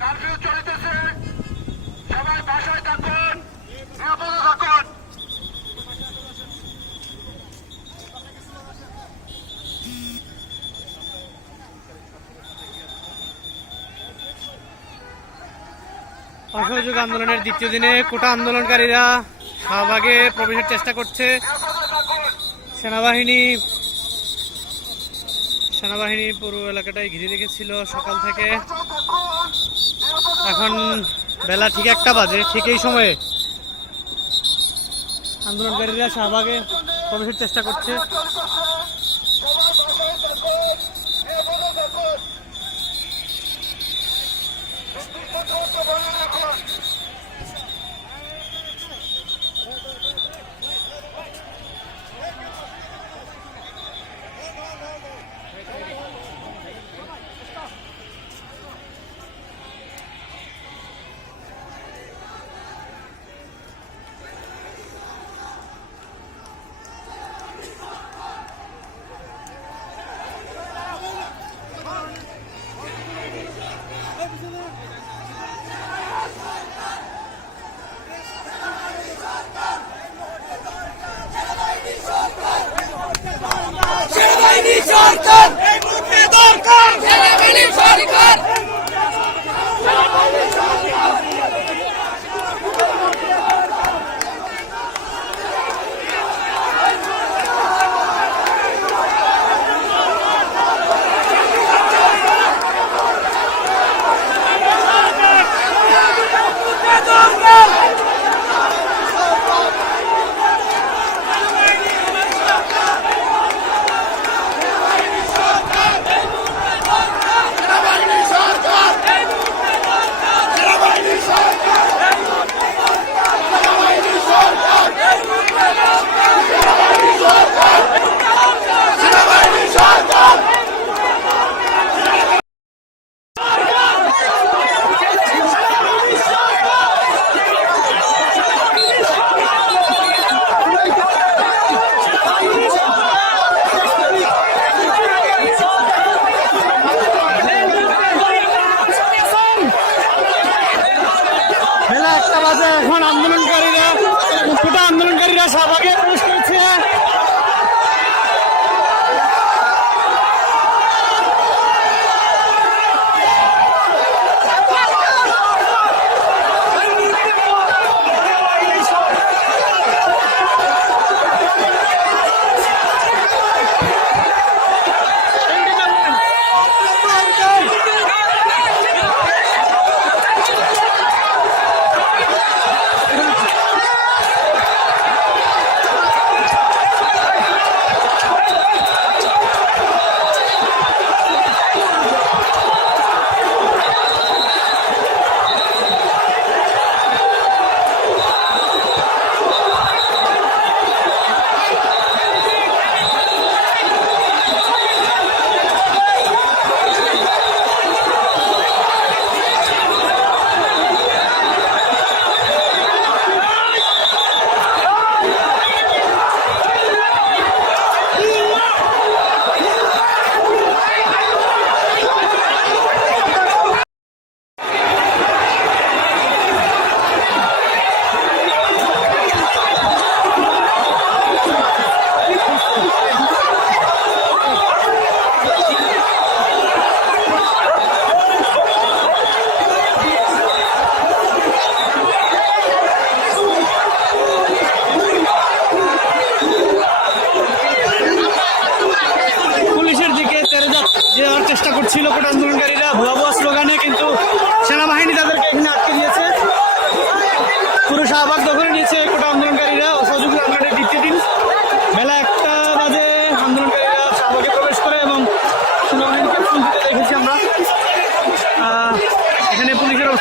Curfew চলিতেছে। সবাই বাসায় থাকুন নিরাপদে থাকুন। অসহযোগ আন্দোলনের দ্বিতীয় দিনে কোটা আন্দোলনকারীরা শাহবাগে প্রবেশের চেষ্টা করছে। সেনাবাহিনী সেনাবাহিনী পুরো এলাকাটাই ঘিরে রেখেছিল সকাল থেকে। এখন বেলা ঠিক একটা বাজে, ঠিক এই সময়ে আন্দোলনকারীরা শাহবাগে প্রবেশের চেষ্টা করছে।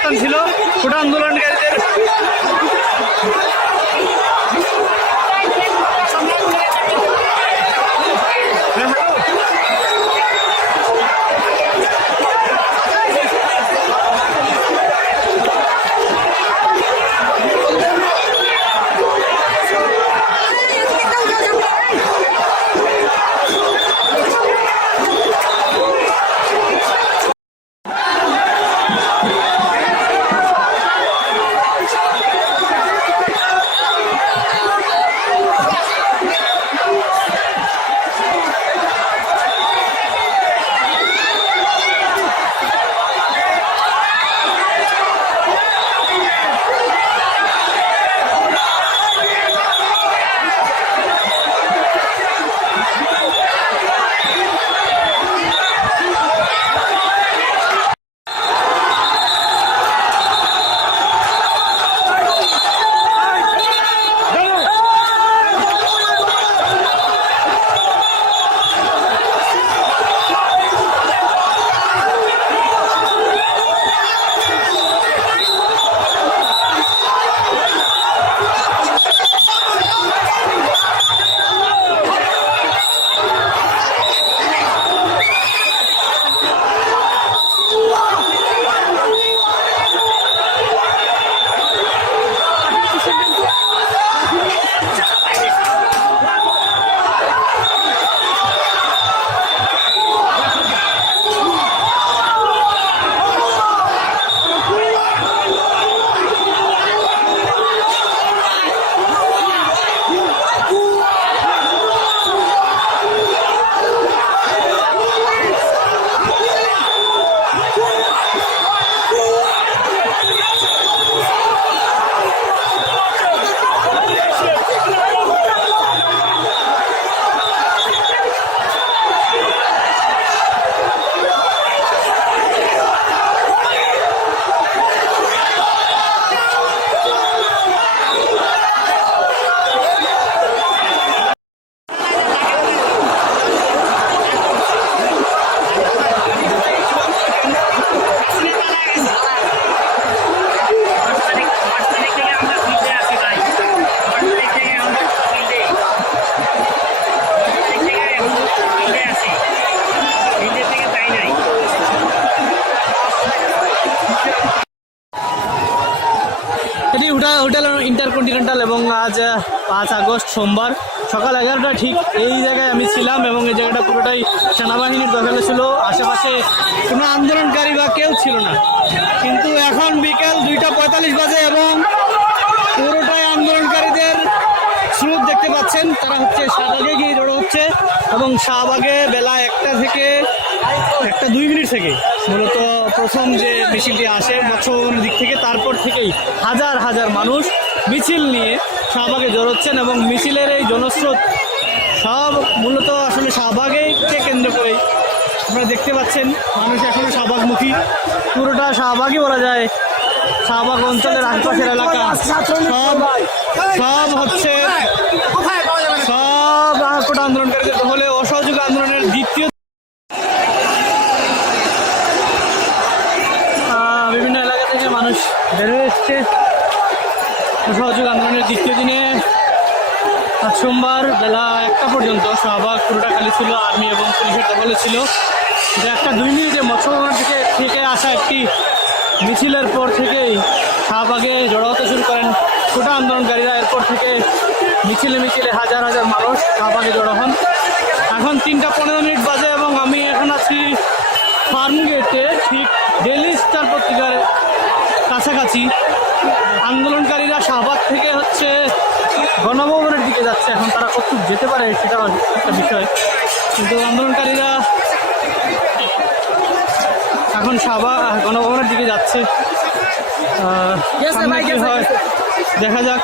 অবস্থান ছিল কোটা আন্দোলনকারীদের পাঁচ আগস্ট সোমবার সকাল এগারোটা, ঠিক এই জায়গায় আমি ছিলাম এবং এই জায়গাটা পুরোটাই সেনাবাহিনীর দখলে ছিল। আশেপাশে কোনো আন্দোলনকারী বা কেউ ছিল না। কিন্তু এখন বিকেল দুইটা পঁয়তাল্লিশ বাজে এবং পুরোটাই আন্দোলনকারীদের স্রোত দেখতে পাচ্ছেন। তারা হচ্ছে শাহবাগে গিয়ে জড়ো হচ্ছে এবং শাহবাগে বেলা একটা থেকে একটা দুই মিনিট থেকে মূলত প্রথম যে মিছিলটি আসে মৎস্যভবনের দিক থেকে, তারপর থেকেই হাজার হাজার মানুষ মিছিল নিয়ে শাহবাগে জড়োচ্ছেন এবং মিছিলের এই জনস্রোত সব মূলত আসলে শাহবাগেকে কেন্দ্র করেই আপনারা দেখতে পাচ্ছেন মানুষ এখনও শাহবাগমুখী। পুরোটা শাহবাগই বলা যায়। শাহবাগ অঞ্চলের আশপাশের এলাকা। সব সব হচ্ছে সব কোটা আন্দোলনকারীদের দখলে অসহযোগ আন্দোলনের দ্বিতীয় আহ, বিভিন্ন এলাকা থেকে মানুষ বেরোয় এসছে অসহযোগ আন্দোলনের দ্বিতীয় দিনে আজ সোমবার বেলা একটা পর্যন্ত শাহবাগ, পুরোটা খালি ছিল আর্মি এবং পুলিশের দখলে ছিল। যে একটা দুই মিনিটে মৎস্যভবন থেকে থেকে আসা একটি মিছিলের পর থেকেই শাহবাগে জড়ো হতে শুরু করেন কোটা আন্দোলনকারীরা। এরপর থেকে মিছিলে মিছিলে হাজার হাজার মানুষ শাহবাগে জড়ো হন। এখন তিনটা পনেরো মিনিট বাজে এবং আমি এখন আছি ফার্ম গেটে ঠিক ডেলি স্টার পত্রিকার কাছাকাছি আন্দোলনকারীরা শাহবাগ থেকে হচ্ছে গণভবনের দিকে যাচ্ছে। এখন তারা কতটুকু যেতে পারে সেটা একটা বিষয়। কিন্তু আন্দোলনকারীরা এখন শাহবাগ গণভবনের দিকে যাচ্ছে। হয়? দেখা যাক।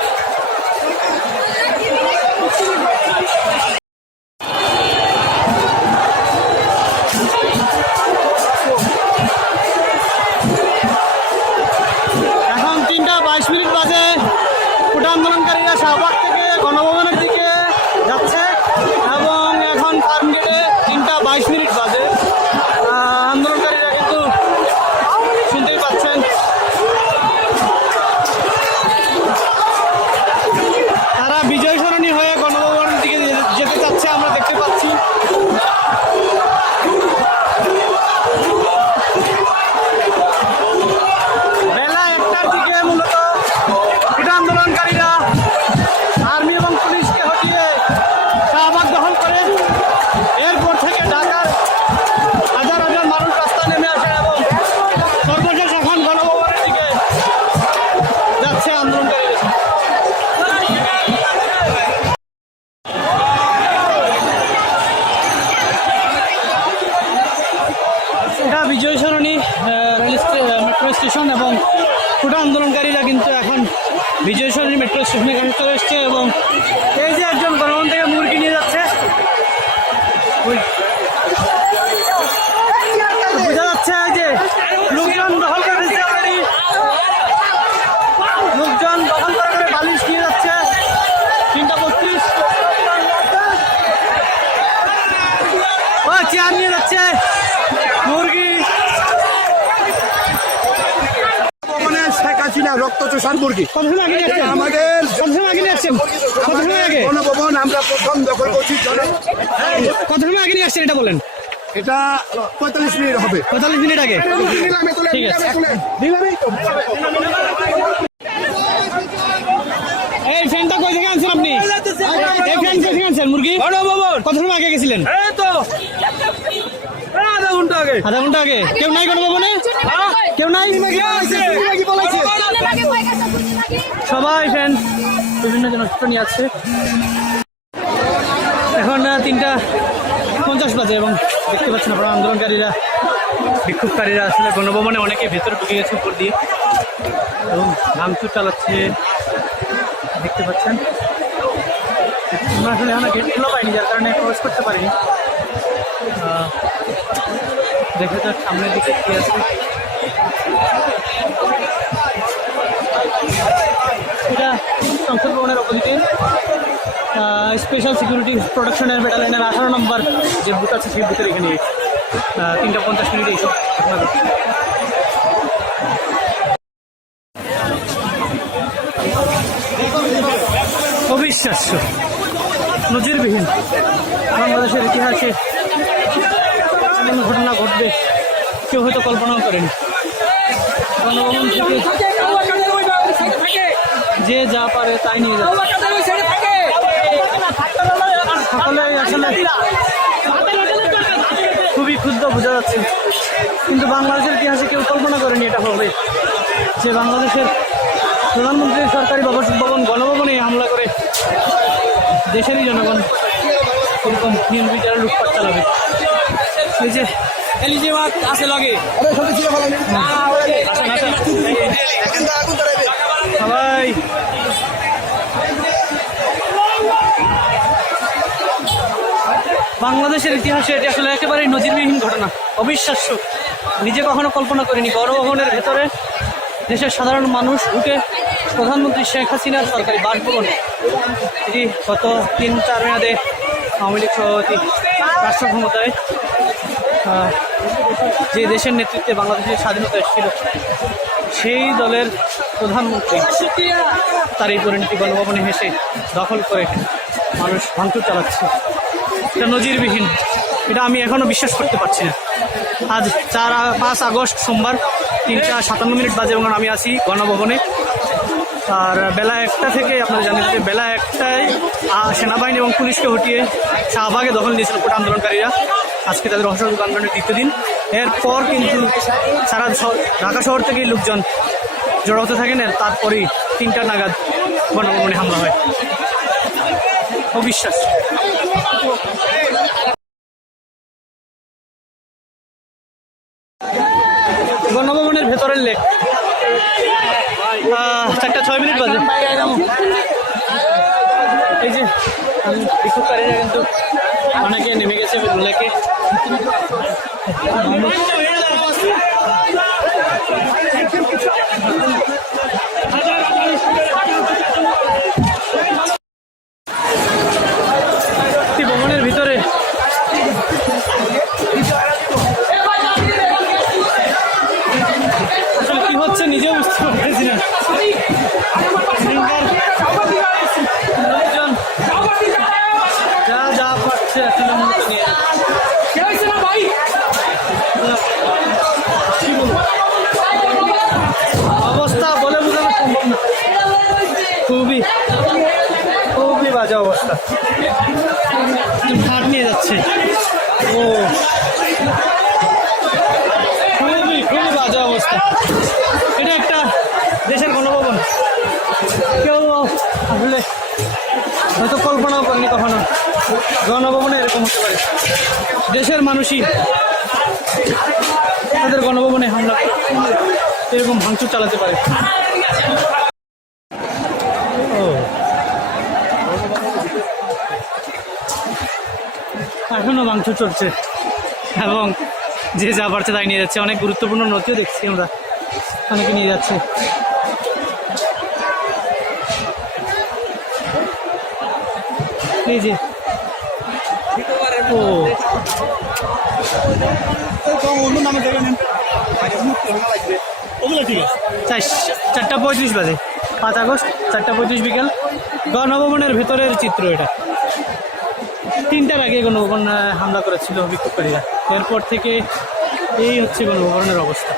রক্ত চোষার মুরগি। আমাদের গণভবন আমরা প্রথম দখল করছি কত সময় আগে নিয়ে আসছেন এটা বলেন। এটা পঁয়তাল্লিশ মিনিট হবে। পঁয়তাল্লিশ মিনিট আগে। ঠিক আছে। এই ফ্যানটা কই থেকে আনছেন আপনি? এই ফ্যান কই থেকে আনছেন? মুরগি? কত সময় আগে গেছিলেন? আধা ঘণ্টা আগে। কেউ নাই গণভবনে কেউ নাই? সবাই ফ্যান বিভিন্ন জনস্ট নিয়ে আছে। এখন তিনটা পঞ্চাশ বাজে এবং দেখতে পাচ্ছেন আপনারা আন্দোলনকারীরা। বিক্ষোভকারীরা আসলে গণভবনে অনেকে ভেতরে ঢুকে গেছে উপর দিয়ে। এবং ভাঙচুর চালাচ্ছে। দেখতে পাচ্ছেন। আমরা আসলে এখানে গেট খোলা পাইনি যার কারণে প্রবেশ করতে পারিনি। দেখা যাক সামনের দিকে কি আছে। এটা সংসদ ভবনের অপোজিটে। স্পেশাল সিকিউরিটি প্রোটেকশনের ব্যাটালিয়নের আঠারো নম্বর যে বুথ আছে সেই বুথের এখানে তিনটা পঞ্চাশ মিনিটে এইসব ঘটছে। অবিশ্বাস্য, নজিরবিহীন। বাংলাদেশের ইতিহাসে এমন ঘটনা ঘটবে, কেউ হয়তো কল্পনাও করেন। গণভবন থেকে যে যা পারে তাই নিয়ে যাচ্ছে। সকলে আসলে খুবই ক্ষুদ্র বোঝা যাচ্ছে। কিন্তু বাংলাদেশের ইতিহাসে কেউ কল্পনা করেনি এটা হবে। যে বাংলাদেশের প্রধানমন্ত্রীর সরকারি ভবন ভবন, গণভবনে হামলা করে দেশেরই জনগণ এরকম যারা লুটপাট চালাবে। এই যে এলিজেবাদ আছে লগে। আসেন, আসেন। বাংলাদেশের ইতিহাসে এটি আসলে একেবারেই নজিরবিহীন ঘটনা অবিশ্বাস্য। নিজে কখনো কল্পনা করিনি গণভবনের ভেতরে দেশের সাধারণ মানুষ ঢুকে প্রধানমন্ত্রী শেখ হাসিনার সরকারি বাসভবন এটি গত তিন চার মেয়াদে আওয়ামী লীগ সভাপতি রাষ্ট্র ক্ষমতায় যে দেশের নেতৃত্বে বাংলাদেশের স্বাধীনতা এসেছিল, সেই দলের প্রধানমন্ত্রী তার এই পরিণতি গণভবনে হেসে দখল করে মানুষ ভাঙচুর চালাচ্ছে। এটা নজিরবিহীন। এটা আমি এখনও বিশ্বাস করতে পারছি না। আজ চার, পাঁচ আগস্ট সোমবার তিনটা সাতান্ন মিনিট বাজে এবং আমি আছি গণভবনে। আর বেলা একটা থেকে আপনারা জানেন যে বেলা একটায় সেনাবাহিনী এবং পুলিশকে হটিয়ে শাহবাগে দখল নিয়েছিল কোটা আন্দোলনকারীরা। আজকে তাদের অসহযোগ আন্দোলনের দ্বিতীয় দিন। এরপর কিন্তু সারা ঢাকা শহর থেকেই লোকজন জড়ো হতে থাকেন। তারপরেই তিনটা নাগাদ গণভবনে হামলা হয়। অবিশ্বাস গণভবনের ভেতরের লেক। চারটা ছয় মিনিট বাজে। এই যে বিক্ষোভকারীরা কিন্তু অনেকে নেমে গেছে একটি বাজে নিয়ে যাচ্ছে। ও। খুবই খুবই বাজে অবস্থা। এটা একটা দেশের গণভবন। কেউ আসলে হয়তো কল্পনাও করেনি কখনো। গণভবনে এরকম হতে পারে। দেশের মানুষই তাদের গণভবনে হামলা, এরকম ভাঙচুর চালাতে পারে। এখনও ভাঙচুর চলছে। এবং যে যা পারছে তাই নিয়ে যাচ্ছে। অনেক গুরুত্বপূর্ণ নথিও দেখছি আমরা। অনেকে নিয়ে যাচ্ছে। এই যে। ও। চারটা পঁয়ত্রিশ বাজে। পাঁচ আগস্ট চারটা পঁয়ত্রিশ বিকেল। গণভবনের ভেতরের চিত্র এটা। তিনটার আগে গণভবন হামলা করেছিল বিক্ষোভকারীরা। এরপর থেকে এই হচ্ছে গণভবনের অবস্থা।